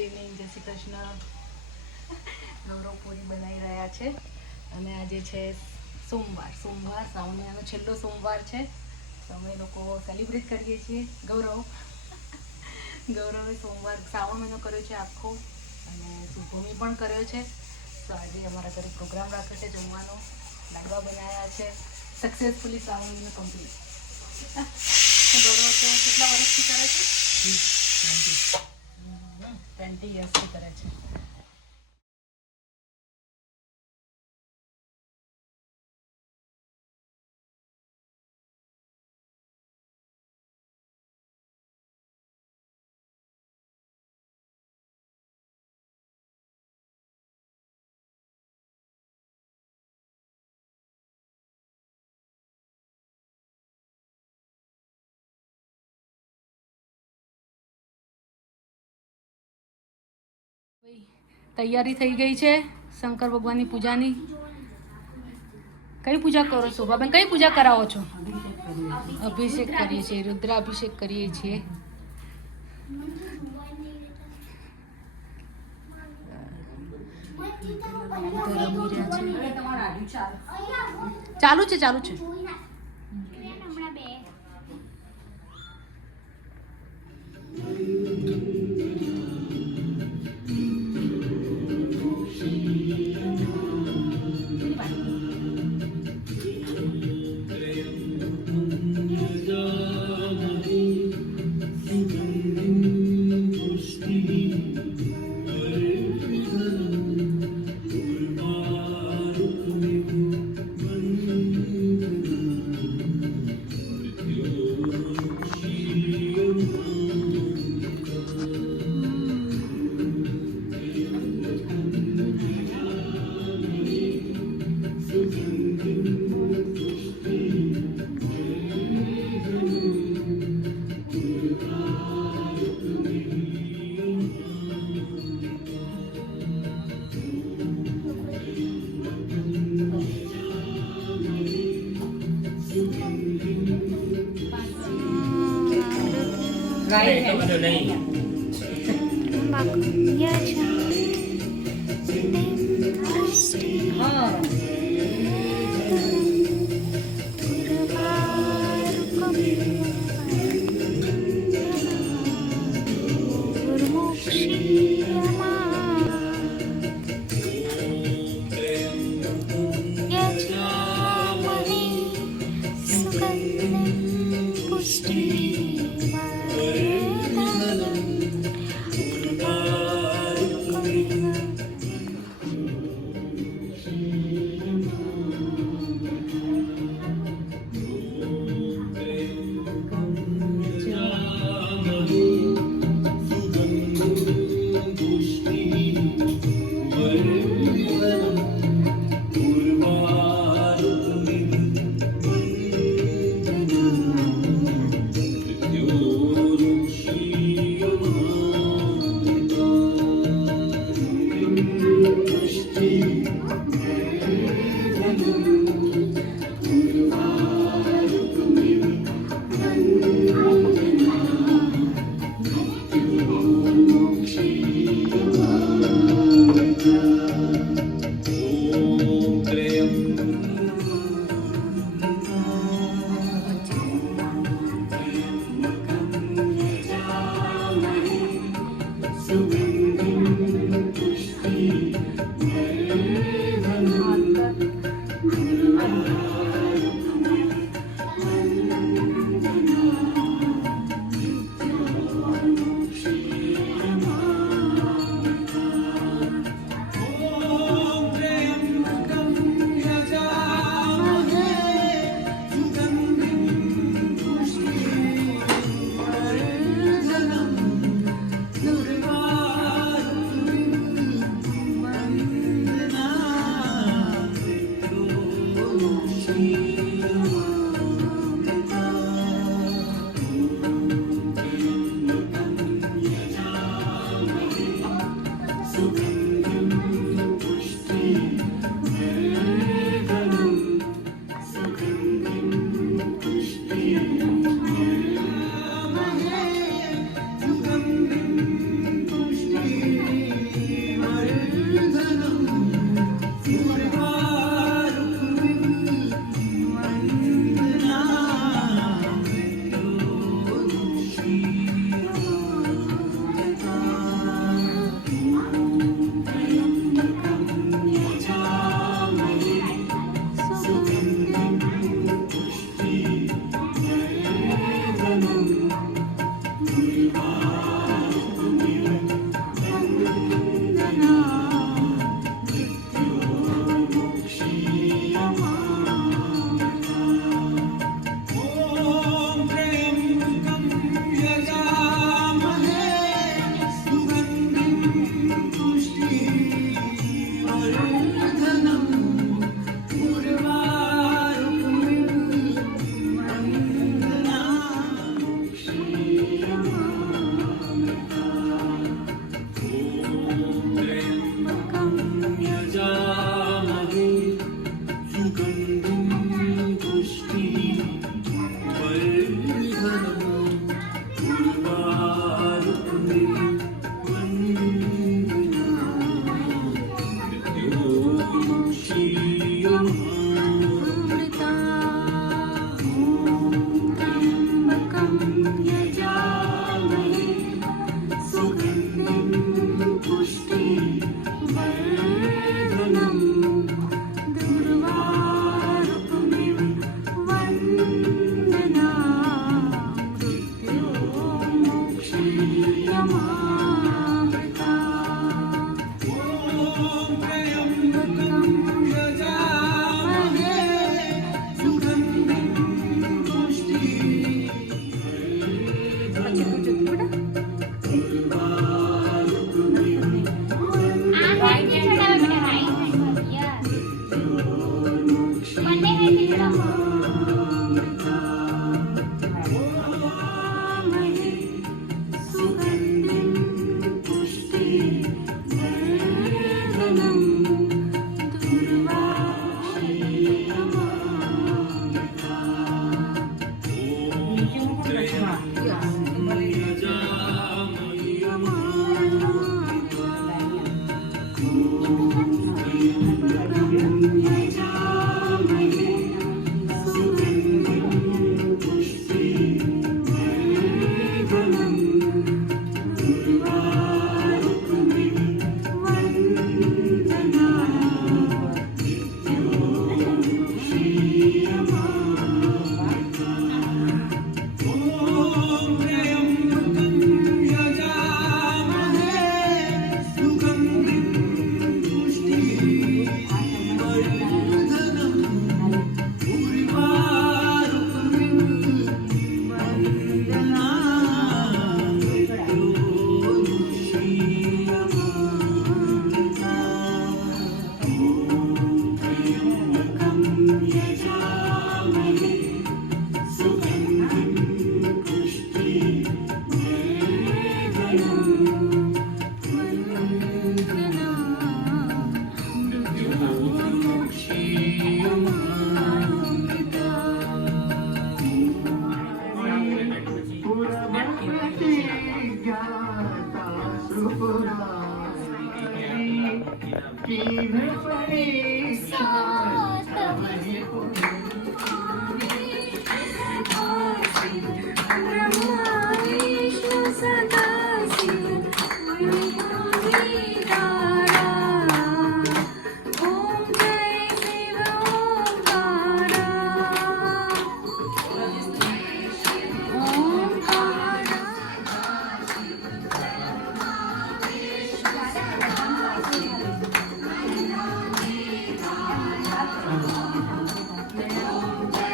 Good evening, જય શ્રી કૃષ્ણ. ગૌરવ પૂરી બનાવી રહ્યા છે અને આજે છે સોમવાર. શ્રાવણ મહિનાનો છેલ્લો સોમવાર છે, તો અમે લોકો સેલિબ્રેટ કરીએ છીએ. ગૌરવે સોમવાર શ્રાવણ મહિનો કર્યો છે આખો, અને શુભભૂમિ પણ કર્યો છે. તો આજે અમારા ઘરે પ્રોગ્રામ રાખ્યો છે જમવાનો. લાડવા બનાવ્યા છે. સક્સેસફુલી શ્રાવણ મહિનો કમ્પ્લીટ. ગૌરવ તો કેટલા વર્ષથી કરે છે? 20 યર્સથી કરે છે. તૈયારી થઈ ગઈ છે શંકર ભગવાનની પૂજાની. કઈ પૂજા કરો છો બાબા? કઈ પૂજા કરાવો છો? અભિષેક કરીએ છીએ, રુદ્રાભિષેક કરીએ છીએ. ચાલુ છે.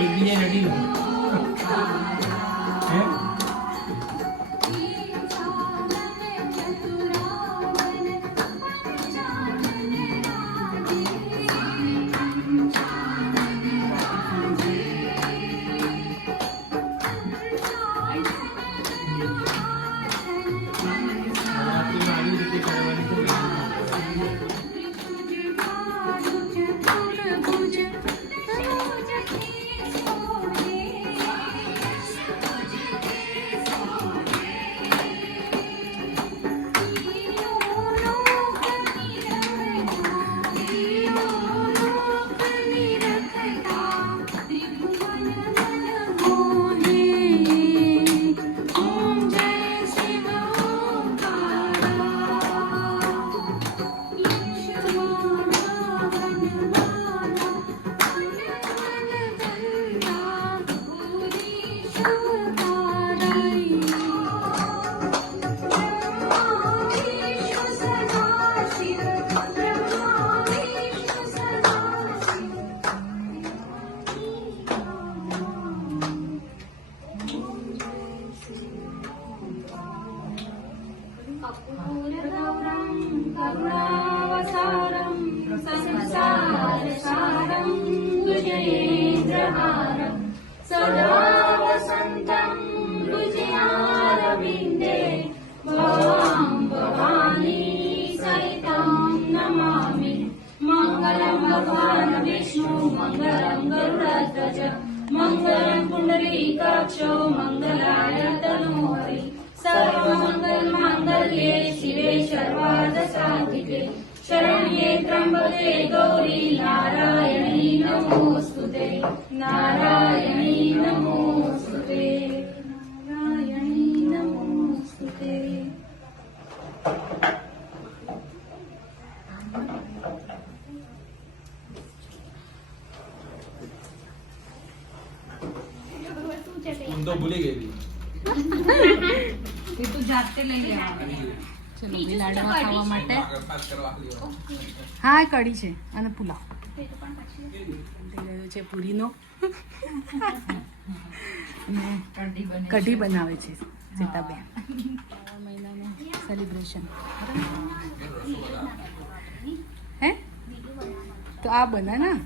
एक भी रेडी लो है सदा वसन्तं हृदयारविन्दे भवानी सहितं नमामि मङ्गलं भगवान् विष्णु मङ्गलं गरुडध्वज मङ्गलं पुण्डरीकाक्षो मङ्गलाय तनोहरि सर्वमङ्गलमाङ्गल्ये शिवे सर्वार्थसाधिके शरण्ये त्र्यम्बके गौरी नारायणी नमोस्तुते नारायणी नमोस्तुते नारायणी नमोस्तुते तो भूली गई એ તો જાતે લઈ લેવાનું. ચલો બે લાડવા ખાવા માટે. હા કઢી છે અને પુલાવ થઈ ગયો છે પૂરીનો અને કઢી બનાવે છે સીતાબેન. શ્રાવણ મહિનાનું સેલિબ્રેશન હે તો આ બના ના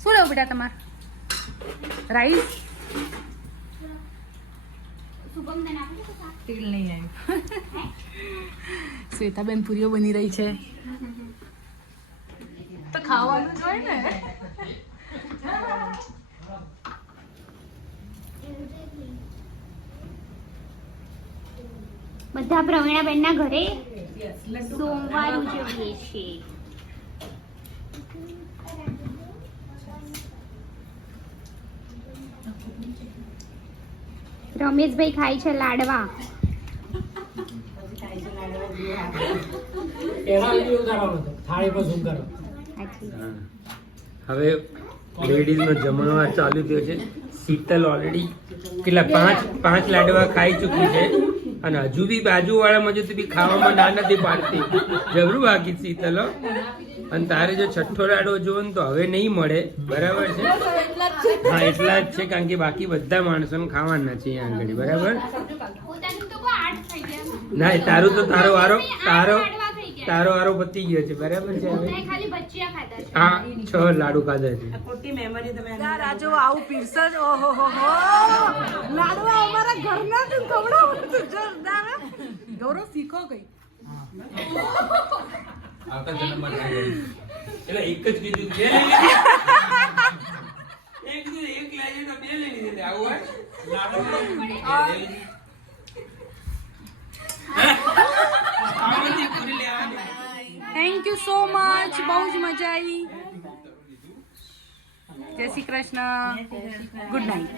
શું લેવું બેટા તમારે રાઈસ તેલ નહીં આવ્યું. શ્વેતાબેન પૂરીઓ બની રહી છે તો ખાવાનું જ હોય ને. બધા પ્રવીણાબેન ના ઘરે સોમવાર ઉજવીએ છીએ. રમેશભાઈ ખાય છે લાડવા. હવે લેડીઝનો જમણવાર ચાલુ થયો છે. શીતલ ઓલરેડી કેટલા પાંચ લાડવા ખાઈ ચૂકી છે અને હજુ બી બાજુવાળામાં જો બી ખાવામાં ના નથી પાડતી. જબરું બાકી શીતલ હો. અને તારે જો છઠ્ઠો લાડવો જોવો ને તો હવે નહીં મળે, બરાબર છે? હા એટલા જ છે, કારણ કે બાકી બધા માણસોને ખાવાના છે અહીંયા આગળ, બરાબર? ના તારું તો તારો વારો પતી ગયો છે, બરાબર છે? હવે હા 6 લાડુ ખાધા છે. રાજુ આવું પીરસજ. ઓહો હો હો લાડવા અમારા ઘરના જ ખવડાવવાનું જોરદાર. ગૌરવ શીખો ગઈ. આવતા જન્મમાં ટ્રાય કરી. એટલે એક જ કીધું બે લઈ લીધી. એક લાજે તો બે લઈ લીધી. આવું હોય આમાંથી પૂરી લેવાની. થેન્ક યુ સો મચ, બહુ જ મજા આવી. જય શ્રી કૃષ્ણ, ગુડ નાઇટ.